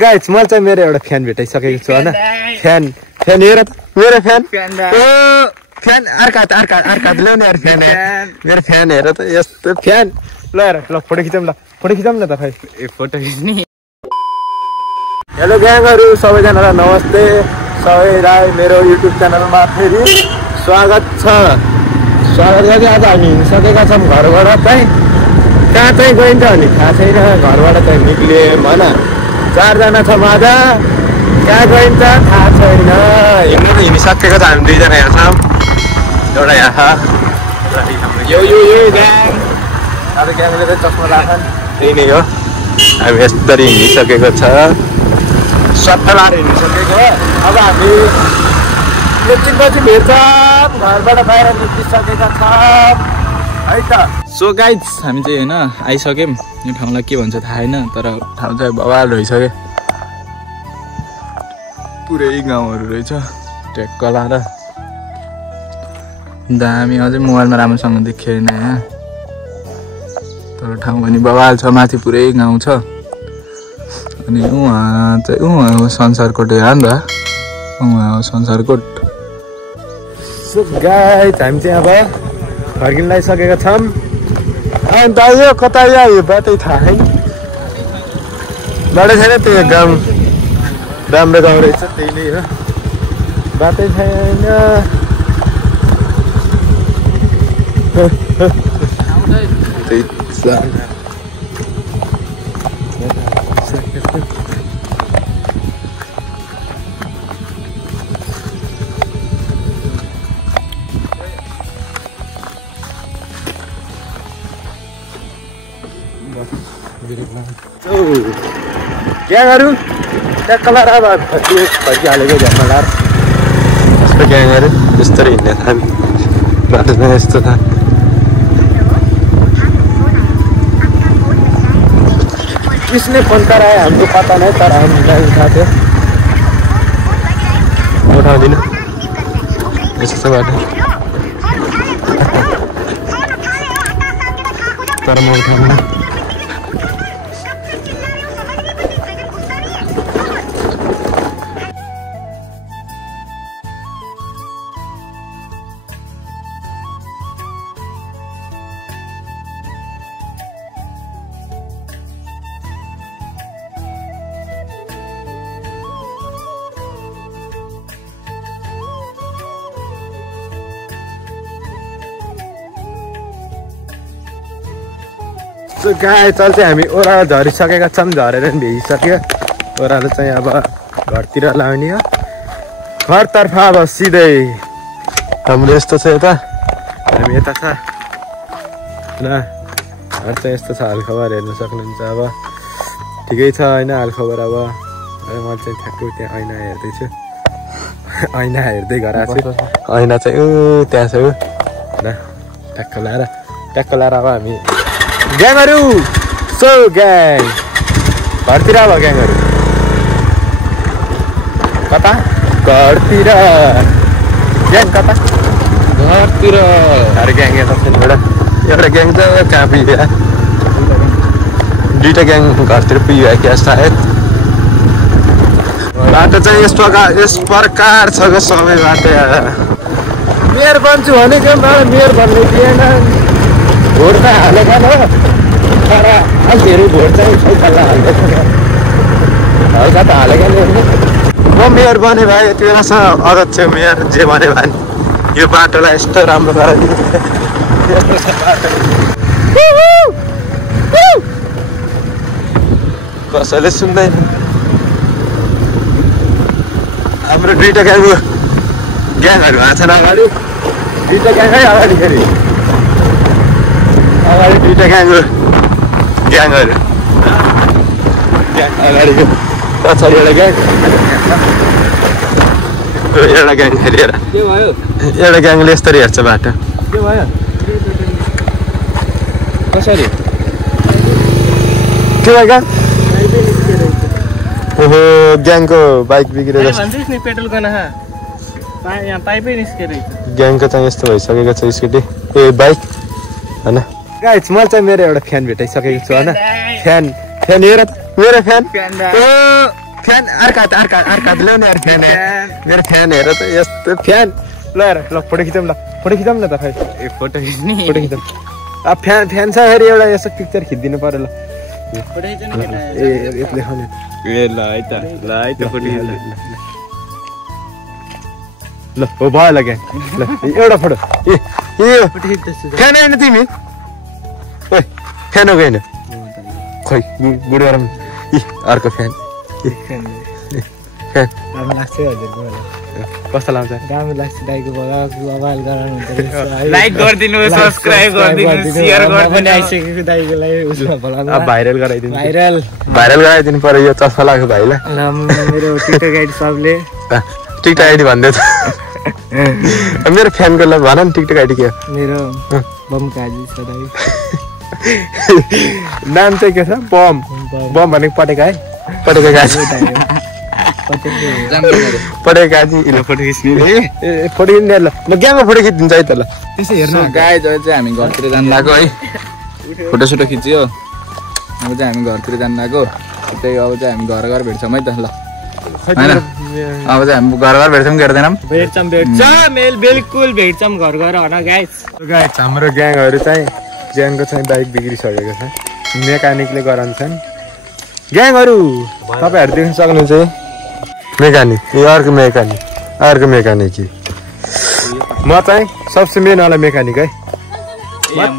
Guys मैले चाहिँ मेरो एउटा फ्यान भेटाइसकेको छु हैन फ्यान हेर त मेरो फ्यान ओ फ्यान अर्का ल्याउने यार फ्यान मेरो फ्यान हेर त यस्तो फ्यान ल हेर ल फोटो खिचौँ न त खै फोटो खिच्ने। हेलो ग्याङहरु सबैजनालाई नमस्ते सबैलाई मेरो युट्युब च्यानलमा फेरि स्वागत छ। स्वागत गर्दै आज हामी हिँडिसकेका छौँ घरबाट चाहिँ कहाँ चाहिँ गइन्छ भने थाहा छैन। घरबाट चाहिँ निक्लिए भन 4 जना छौँ आज कहाँ गइन्छ थाहा छैन। हिँडिसकेको छ हामी 2 जना यहाँ छौँ एउटा यहाँ यो ग्याङ आज ग्याङले चाहिँ चस्मा राखन त्यही नै हो। हामी यसरी हिँडिसकेको छ सट्टा लाएर हिँडिसकेको हो। अब हामी एकछिनपछि भेट्छौँ घरबाट बाहिर निस्किसकेका छौँ है त। सो गाइज हामी चाहिँ होइन आइसक्यौँ। यो ठाउँलाई के भन्छ थाहा छैन तर ठाउँ चाहिँ बवाल रहिसक्यो। पुरै गाउँहरू रहेछ ट्याक्क लाएर दामी। अझै मोबाइलमा राम्रोसँग देखिएन यहाँ तर ठाउँ पनि बवाल छ। माथि पुरै गाउँ छ अनि उहाँ चाहिँ हो संसारकोट हो नि त। उहाँ हो संसारकोट। सो गाइज हामी चाहिँ अब फर्किन लागिसकेका छौँ। अन्त यो कता यो बाटै थाहा छैन बाटै छैन। त्यो गाउँ राम्रो गाउँ रहेछ त्यही नै हो बाटै छैन। ग्याङहरू ट्याक्क लाएर अब फर्किहालेको झ्यालमा लाएर यस्तो ग्याङहरू यस्तरी हिँड्ने थाहा बाटो चाहिँ यस्तो छ। किसने फोन करायो हमको पता नहीं तर हामीलाई उठाएको थियो उठाउँदिनँ यस्तो छ बाटो तर म उठाउँदिनँ। गाई चल चाहिँ हामी ओह्रालो झरिसकेका छौँ। झरेर पनि भ्याइसक्यो। ओह्रालो चाहिँ अब घरतिर लाउने हो। घरतर्फ अब सिधै हाम्रो यस्तो छ यता हामी यता छ ल। घर चाहिँ यस्तो छ हालखबर हेर्न सक्नुहुन्छ। अब ठिकै छ होइन हालखबर। अब मैले चाहिँ ठ्याक्कै त्यहाँ ऐना हेर्दैछु ऐना हेर्दै घर आएको छु। ऐना चाहिँ त्यहाँ छ ल ट्याक्क लाएर अब हामी ग्याङहरू सो ग्याङ घरतिर अब ग्याङहरू कता घरतिर ग्याङ कता घरतिर अरे ग्याङ यता छैन एउटा ग्याङ त कहाँ पुग्यो 2टा ग्याङ घरतिर पुग्यो क्या सायद। बाटो चाहिँ यस प्रकार छ सबै बाटो। मेयर बन्छु भनेको मलाई मेयर भन्ने दिएन। भोट त हालेको हो तर अझै भोट चाहिँ सैकल्ला हाल्दैछ हल्का त हालेको नि। म मेयर बने भए यति बेलासम्म अध्यक्ष मेयर जे भने भए यो बाटोलाई यस्तो राम्रो पाराले यस्तो छ बाटो कसैले सुन्दैन। हाम्रो 2टा ग्याङहरू आएको छन् अगाडि 2टा ग्याङै अगाडि फेरि अगाडि 2टा ग्याङहरू अगाडिको पछाडि एउटा ग्याङ एउटा ग्याङ हेरेर एउटा ग्याङले यस्तरी हेर्छ बाटो के भयो कसरी के भयो ओहो ग्याङको बाइक बिग्रेर ग्याङको चाहिँ यस्तो भइसकेको छ स्कुटी बाइक होइन। गाइस मैले चाहिँ मेरो एउटा फ्यान भेटाइसकेको छु होइन फ्यान हेर त मेरो फ्यान फ्यान अर्का ल्याउने यार फ्यान मेरो फ्यान हेर त यस्तो फ्यान ल हेर ल फोटो खिचौँ न त खै फोटो खिच्ने फोटो खिचौँ अब फ्यान छ फेरि एउटा यसो पिक्चर खिचिदिनु पर्यो ल यसले खाने ए ल है त फोटो ल हो भयो ल ग्याङ ल एउटा फोटो फ्यान होइन तिमी फ्यान हो होइन खै बुढो अर्को फ्यान कस्तो लाग्छ राम्रो लाग्छ दाइको बवाल गराउनु लाइक गरिदिनु सब्स्क्राइब गरिदिनु शेयर पनि आइसकेको दाइको लागि उसमा बोलाउनु अब भाइरल गराइदिनु भाइरल गराइदिनु पर्यो यो चस्मा लाग्यो भाइलाई मेरो टिकटक आइडी सबले टिकटक आइडी भन्दै छ मेरो फ्यानको ल भन न टिकटक आइडी के हो मेरो बम काजी छ दाइ नाम चाहिँ के छ बम भनेको पटेका है पटेका गाजी पटेका गाजी फोटो खिच्ने फोटो खिच्ने ल म ग्याङमा फोटो खिचिदिन्छ है त ल त्यसै हेर्नु गाइज अहिले चाहिँ हामी घरतिर जानु लाग्यो है फोटोसोटो खिच्यो अब चाहिँ हामी घरतिर जानु लाग्यो त्यही अब चाहिँ हामी घर भेट्छौँ है त ल होइन अब चाहिँ हामी घर भेट्छौँ कि भेट्दैनौँ भेट्छौँ बिल्कुल भेट्छौँ घर हन गाइस हाम्रो ग्याङहरू चाहिँ ग्याङको चाहिँ बाइक बिग्रिसकेको छ मेकानिकले गराउँछन् ग्याङहरू तपाईँहरू देख्न सक्नुहुन्छ मेकानिक अर्को मेकानिक म चाहिँ सबसे मेन वाला मेकानिक है म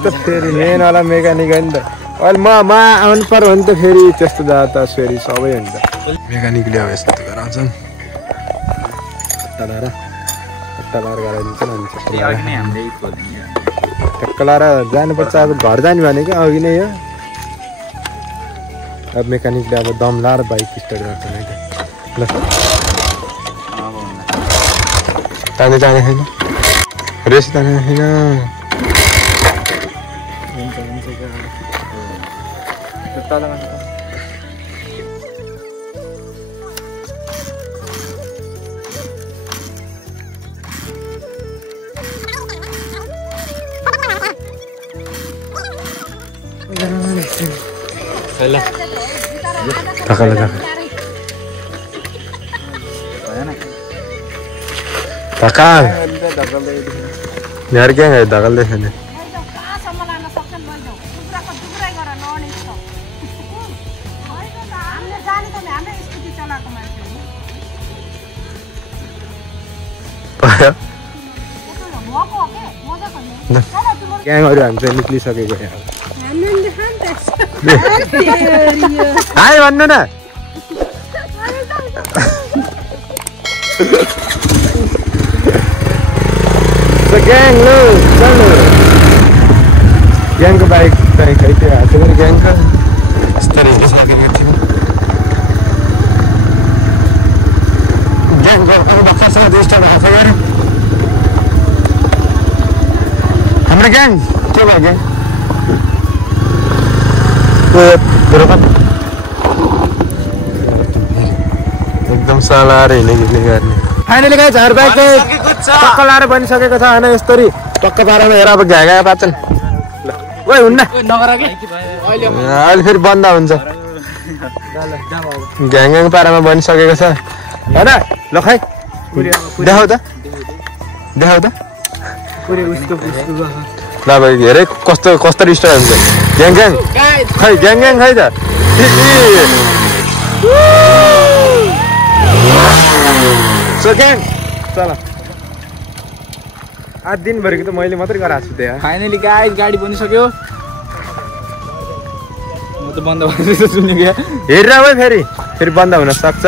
त फेरि मेन वाला मेकानिक है नि त अहिले म आउनु पर्यो भने त फेरि त्यस्तो जात फेरि सबै हुन्छ मेकानिकले अब यस्तो गराउँछन् हट्टालाएर गराइदिन्छन् अनि टक्क लाएर जानुपर्छ अब घर जाने भनेको अघि नै हो अब मेकानिकले अब दम लाएर बाइक स्टार्ट गर्छन् है त ल जाने छैन रेस जाने छैन धकाल यार क्या है धकाल देखने ग्याङहरू हामी चाहिँ निक्लिसकेको हाई भन्नु न ग्याङ लो चल्नु ग्याङको बाइक चाहिँ खै त्यो हात पनि ग्याङको यस्तो सकेको थियो ग्याङको भर्खरसँग दुईवटा भएको गऱ्यो हाम्रो ग्याङ के भयो ग्याङ एकदम सालाएर हिँड्ने गर्ने फाइनली गाइस हाम्रो बाइक चाहिँ टक्क लाएर बनिसकेको छ होइन यस्तरी टक्क पारामा हेर अब घ्याघा पाच्छन् ओइ हुन्न अहिले फेरि बन्द हुन्छ घ्याङ पारामा बनिसकेको छ होइन ल खै देखाउ त ल अब हेरे कस्तो स्टाइल हुन्छ ग्याङ खै ग्याङ खै त सो ग्याङ चल आज दिनभरिको त मैले मात्रै गराएको छु त्यहाँ फाइनली गाइस गाडी बनिसक्यो म त बन्द भएछ सुनेको हेरेर भयो फेरि बन्द हुन सक्छ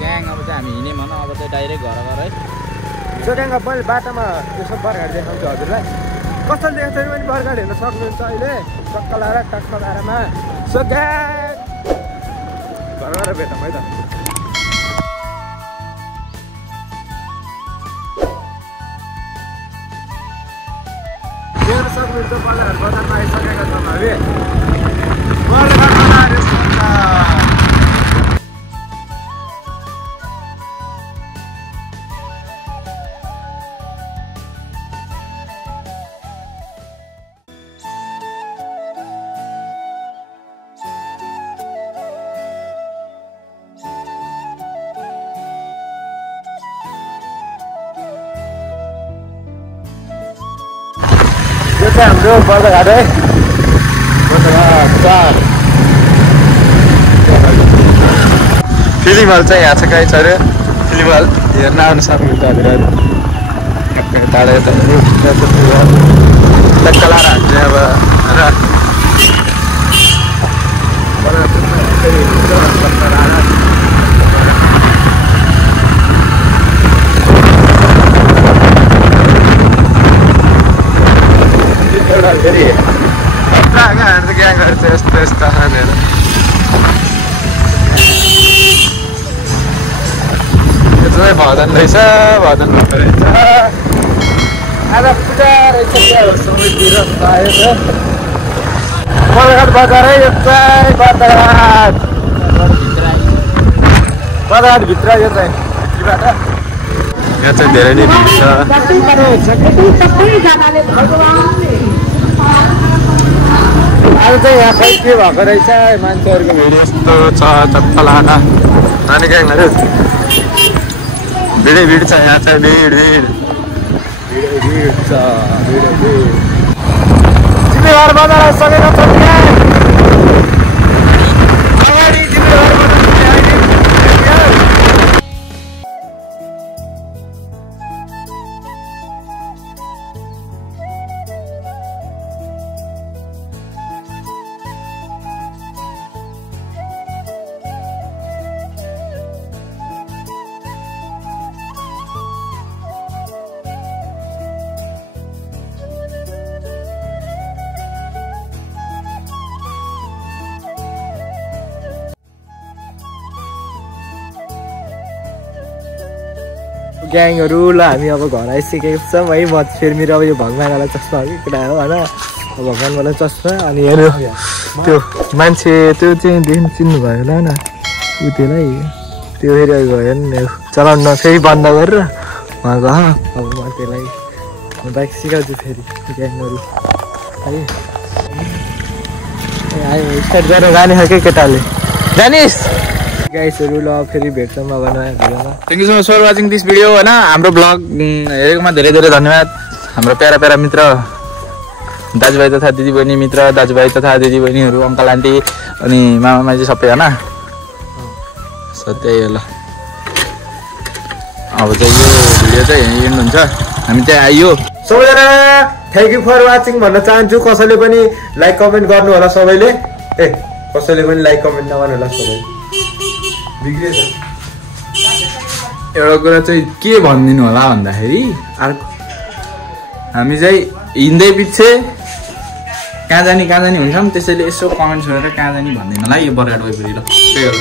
ग्याङ अब चाहिँ हामी हिँड्यौँ भन अब चाहिँ डाइरेक्ट घर है सो ग्याङ मैले बाटोमा यसो बर्खाड देखाउँछु हजुरलाई कस्तो देख्छ भने बर्खाड हेर्न सक्नुहुन्छ अहिले टक्क लाएर टक्क लाएरमा सो ग्याङ घर भेटौँ है त सक्नुहुन्छ बजारमा आइसकेका छौँ हामी चाहिँ हाम्रो बर्दाघाट है बर्दाघाट 4 फिल्म हल चाहिँ यहाँ छ कहीँ छ अरे फिल्म हल हेर्न आउनु सक्नुहुन्छ हजुरहरू टाढा यता कलाएर हान्छ अब फेरि ग्याङहरू चाहिँ यस्तो यस्तो हानेर भदन रहेछ भदन भएको रहेछ आज पूजा रहेछ समयतिर आयो बर्दाघाट बजार है यो चाहिँ बर्दाघाट भित्र यो चाहिँ भित्रबाट यहाँ चाहिँ धेरै नै भिड छ आज चाहिँ यहाँ खै के भएको रहेछ मान्छेहरूको भिड यस्तो छ चक्क लाना नानी ग्याङहरू भिडै भिड छ यहाँ चाहिँ भिड छ जिम्मेवार बजार सकेको छ अगाडि जिम्मेवार बजार ग्याङहरूलाई हामी अब घर आइसकेको छौँ है म फेरि मेरो अब यो भगवान्वाला चस्मा हो कि केटा हो होइन भगवान्वाला चस्मा अनि हेर्नु त्यो मान्छे त्यो चाहिँ देखि चिन्नुभयो होला न ऊ त्यसलाई त्यो फेरि भयो नि चलाउन फेरि बन्द गरेर उहाँ गयो अब म त्यसलाई बाइक सिकाउँछु फेरि ग्याङहरू है आयो स्टार्ट गरेर जाने खालकै केटाले जानिस् गाइसहरू ल फेरि भेट्छौँ अब नयाँ भिडियोमा thank you so much for watching this video होइन हाम्रो ब्लग हेरेकोमा धेरै धेरै धन्यवाद हाम्रो प्यारा प्यारा मित्र दाजुभाइ तथा दिदीबहिनी मित्र दाजुभाइ तथा दिदीबहिनीहरू अङ्कल आन्टी अनि मामा माइजी सबै होइन त्यही हो ल अब चाहिँ यो भिडियो चाहिँ एन्ड हुन्छ हामी चाहिँ आइयो सबैजना थ्याङ्क यू फर वाचिङ भन्न चाहन्छु कसैले पनि लाइक कमेन्ट गर्नु होला सबैले कसैले पनि लाइक कमेन्ट नगर्नु होला सबै एउटा कुरा चाहिँ के भनिदिनु होला भन्दाखेरि अर्को हामी चाहिँ हिँड्दै पछि कहाँ जाने हुन्छौँ त्यसैले यसो कमेन्ट छोडेर कहाँ जाने भन्दैन होला यो बर्गाड गएपछि ल त्यही हो